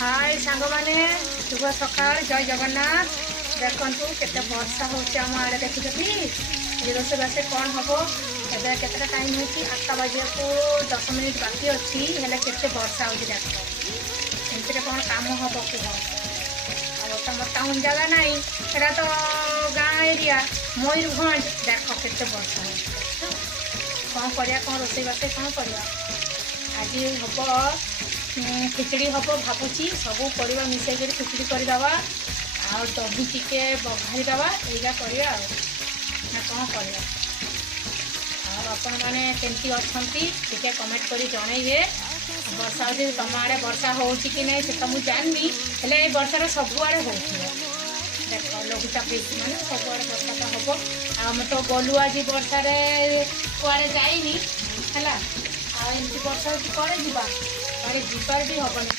हाय सांग मैंने शुभ सकाल जय जगन्नाथ। देखु केते वर्षा होम आड़े देखुी ये रोषेबास कौन हम एवं केतटा टाइम हो 8टा बजे को 10 मिनिट बाकी अच्छी हेल्ले केते वर्षा हो देख एमती कौन काम हम कह तुम टाउन जगह ना एटा तो गाँ एरिया मयूरभंज देख केते वर्षा हो कौन करिया कौन रोषेबास कौन करिया आज हम खिचड़ी हम भावुची सब परिवा मिसेक खिचड़ी करदे आ दही टिके बघारीदे यहीटा करा ना कौन करा आपण मैंने केमती अच्छा टे कमेंट कर जनइबे वर्षा हो तुम आड़े वर्षा हो कि नहीं से तो मुझे जाननी हेल्ले वर्षार सबुआड़े हो देख लघुचाप मैंने सबुआड़े वर्षाटा हम आम तो गलु आज वर्षा कुआड़े जाइनी है एमती वर्षा कड़े जाबार भी हेनी।